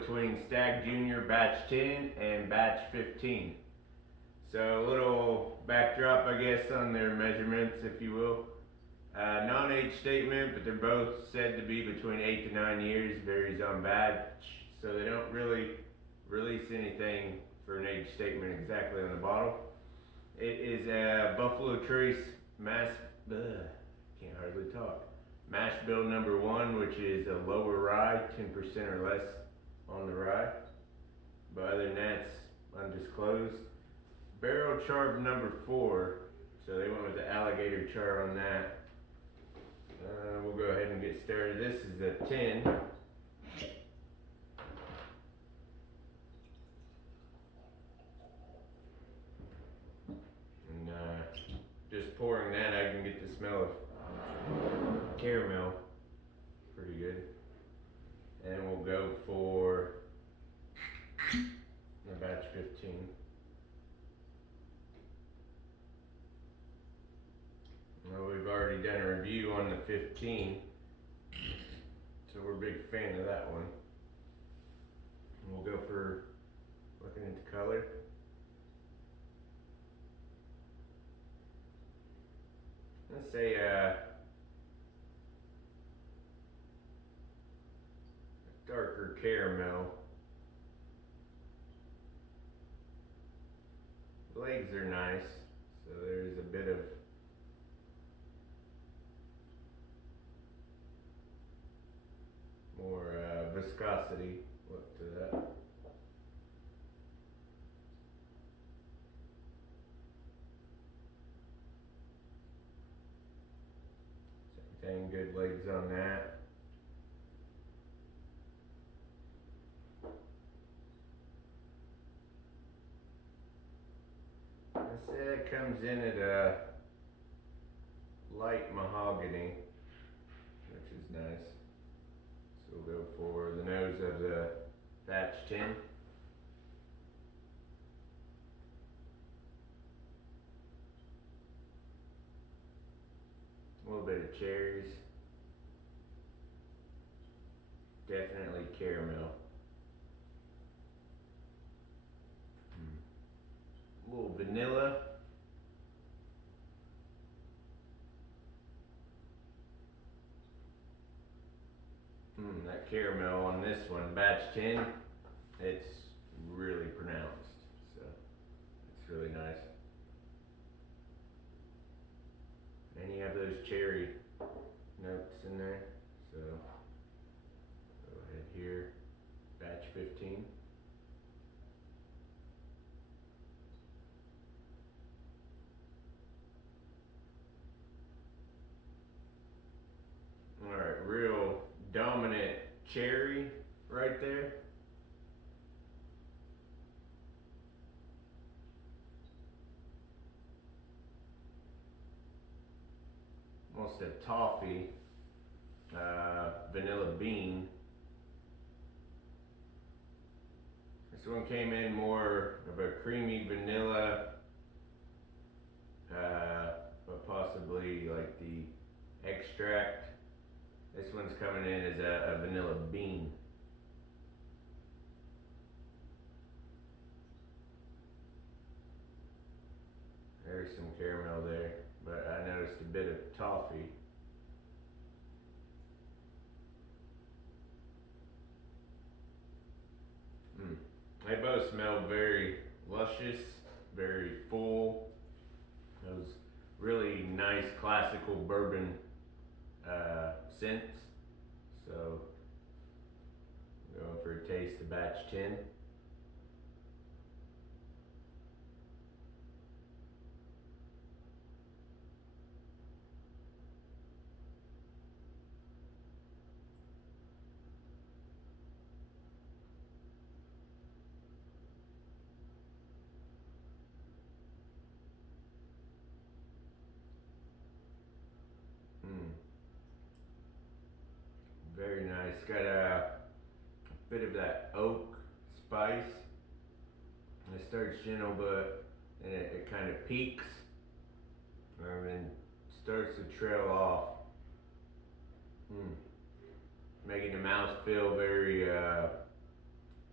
between Stagg Jr. batch 10 and batch 15. So a little backdrop, I guess, on their measurements, if you will. Non-age statement, but they're both said to be between 8 to 9 years, varies on batch, so they don't really release anything for an age statement exactly on the bottle. It is a Buffalo Trace can't hardly talk. Mash bill number 1, which is a lower rye, 10% or less on the rye. But other than that, it's undisclosed. Barrel char number 4, so they went with the alligator char on that. We'll go ahead and get started. This is a 10. And just pouring that, I can get the smell of caramel pretty good. And we'll go for the batch 15. Well, we've already done a review on the 15, so we're a big fan of that one. And we'll go for looking at the color. Let's say a darker caramel. The legs are nice, so there's a bit of more viscosity look to that. Same thing, good legs on that. I say it comes in at a light mahogany, which is nice. So we'll go for the nose of the batch 10. A little bit of cherries. Definitely caramel. A little vanilla. That caramel on this one, batch 10, it's really pronounced, so it's really nice. And you have those cherry notes in there, so go ahead here, batch 15. Alright, real dominant cherry right there. Almost a toffee, vanilla bean. This one came in more of a creamy vanilla, but possibly like the extract. This one's coming in as a vanilla bean. There's some caramel there, but I noticed a bit of toffee. They both smell very luscious, very full. Those really nice classical bourbon scents. So, going for a taste of batch 10. Very nice. Got a bit of that oak spice. And it starts gentle, but then it kind of peaks and then starts to trail off. Making the mouth feel very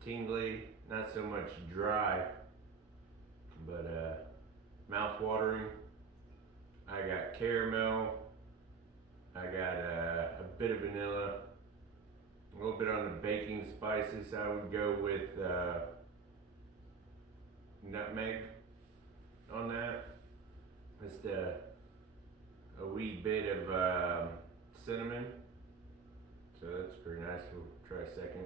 tingly, not so much dry, but mouth watering. I got caramel, I got a bit of vanilla, a little bit on the baking spices. I would go with nutmeg on that. Just a wee bit of cinnamon. So that's pretty nice. We'll try a second.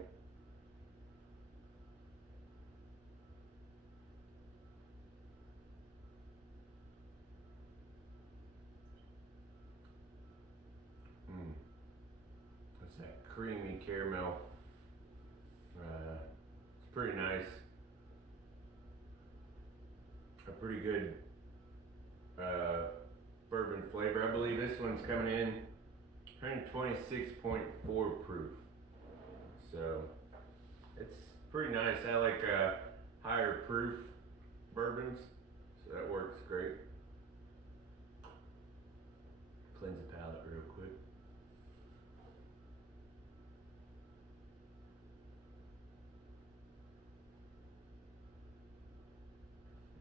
That's that creamy caramel. It's pretty nice. A pretty good bourbon flavor. I believe this one's coming in 126.4 proof. So it's pretty nice. I like higher proof bourbons, so that works great. Cleanse the palate real quick.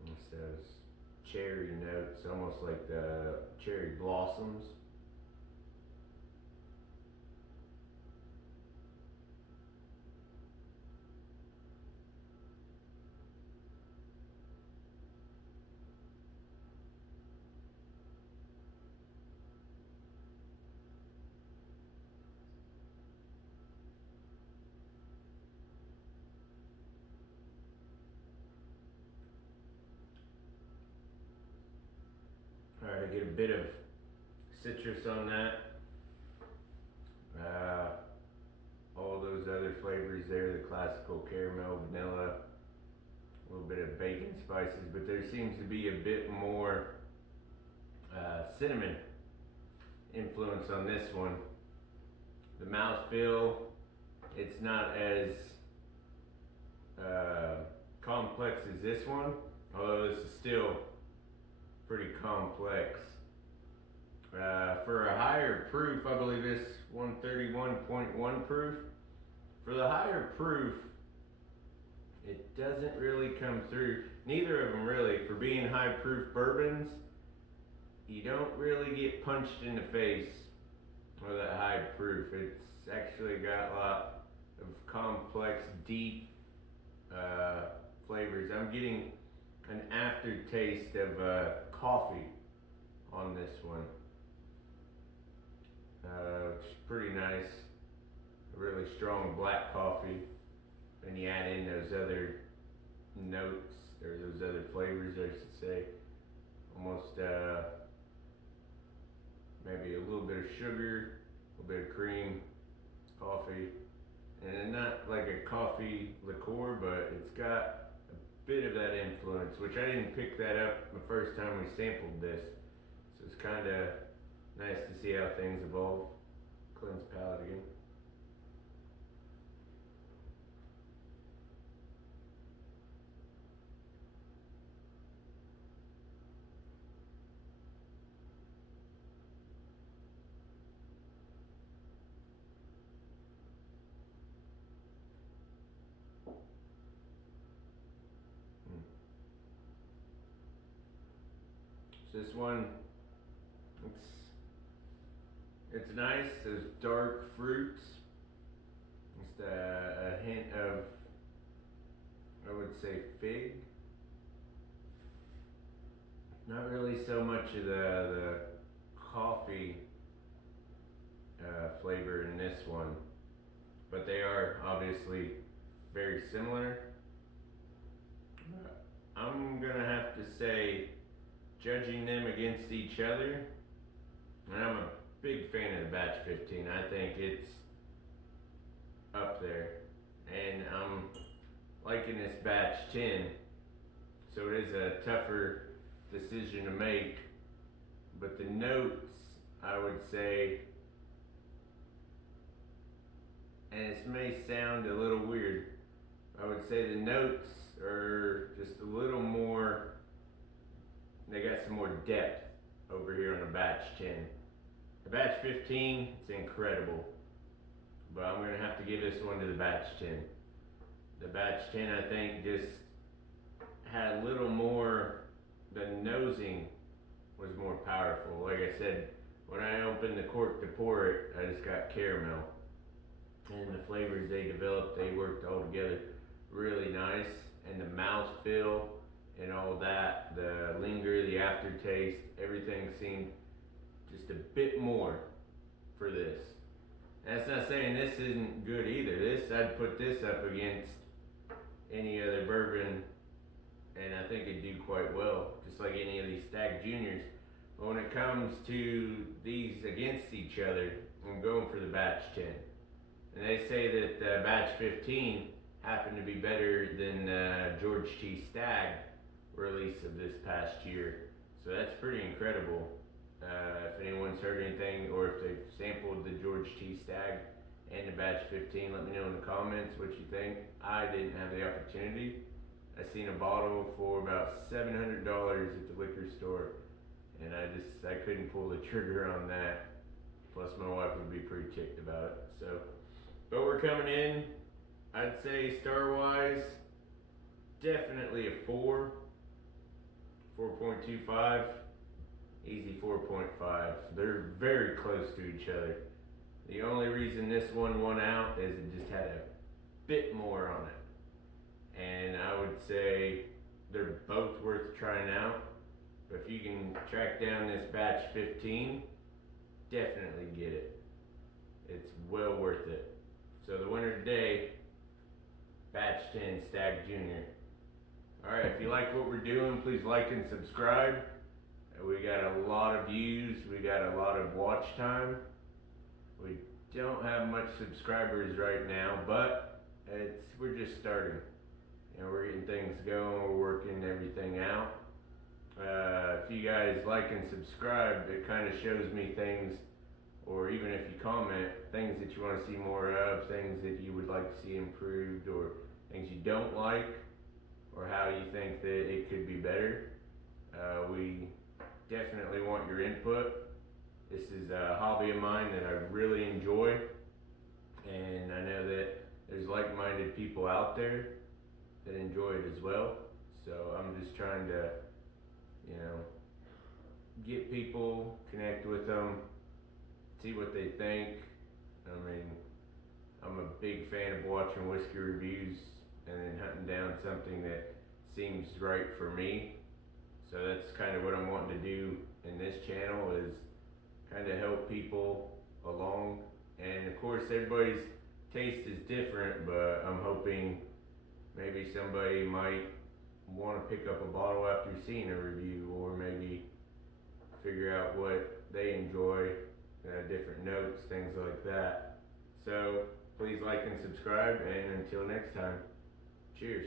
This has cherry notes, almost like the cherry blossoms. Alright, I get a bit of citrus on that. All those other flavors there, the classical caramel, vanilla, a little bit of baking spices, but there seems to be a bit more cinnamon influence on this one. The mouthfeel, it's not as complex as this one, although this is still pretty complex. For a higher proof, I believe this 131.1 proof. For the higher proof, it doesn't really come through. Neither of them really. For being high proof bourbons, you don't really get punched in the face with that high proof. It's actually got a lot of complex, deep flavors. I'm getting an aftertaste of coffee on this one, which is pretty nice. A really strong black coffee. Then you add in those other notes, or those other flavors, I should say. Almost maybe a little bit of sugar, a little bit of cream, coffee, and not like a coffee liqueur, but it's got bit of that influence, which I didn't pick that up the first time we sampled this. So it's kind of nice to see how things evolve. Cleanse palate again. This one, it's nice. Those dark fruits. Just a hint of, I would say, fig. Not really so much of the coffee flavor in this one, but they are obviously very similar. I'm gonna have to say, judging them against each other, and I'm a big fan of the batch 15. I think it's up there, and I'm liking this batch 10, so it is a tougher decision to make, but the notes, I would say, and this may sound a little weird, I would say the notes are just a little more, they got some more depth over here on the batch 10. The batch 15, it's incredible, but I'm gonna have to give this one to the batch 10. The batch 10, I think, just had a little more, the nosing was more powerful. Like I said, when I opened the cork to pour it, I just got caramel. And the flavors they developed, they worked all together really nice. And the mouthfeel and all that, the linger, the aftertaste, everything seemed just a bit more for this. And that's not saying this isn't good either. This, I'd put this up against any other bourbon, and I think it'd do quite well, just like any of these Stagg Juniors. But when it comes to these against each other, I'm going for the batch 10. And they say that batch 15 happened to be better than George T. Stagg release of this past year. So that's pretty incredible. If anyone's heard anything or if they've sampled the George T. Stagg and the batch 15, let me know in the comments what you think. I didn't have the opportunity. I seen a bottle for about $700 at the liquor store, and I couldn't pull the trigger on that. Plus my wife would be pretty ticked about it. So, but we're coming in, I'd say star wise, definitely a 4, 4.25, easy 4.5. They're very close to each other. The only reason this one won out is it just had a bit more on it. And I would say they're both worth trying out. But if you can track down this batch 15, definitely get it. It's well worth it. So the winner today, batch 10 Stagg Jr. Alright, if you like what we're doing, please like and subscribe. We got a lot of views, we got a lot of watch time. We don't have much subscribers right now, but we're just starting. You know, we're getting things going, we're working everything out. If you guys like and subscribe, it kind of shows me things, or even if you comment, things that you want to see more of, things that you would like to see improved, or things you don't like, or how you think that it could be better. We definitely want your input. This is a hobby of mine that I really enjoy, and I know that there's like-minded people out there that enjoy it as well. So I'm just trying to, you know, get people, connect with them, see what they think. I mean, I'm a big fan of watching whiskey reviews and then hunting down something that seems right for me. So that's kind of what I'm wanting to do in this channel, is kind of help people along. And of course everybody's taste is different, but I'm hoping maybe somebody might want to pick up a bottle after seeing a review, or maybe figure out what they enjoy, different notes, things like that. So please like and subscribe, and until next time, cheers.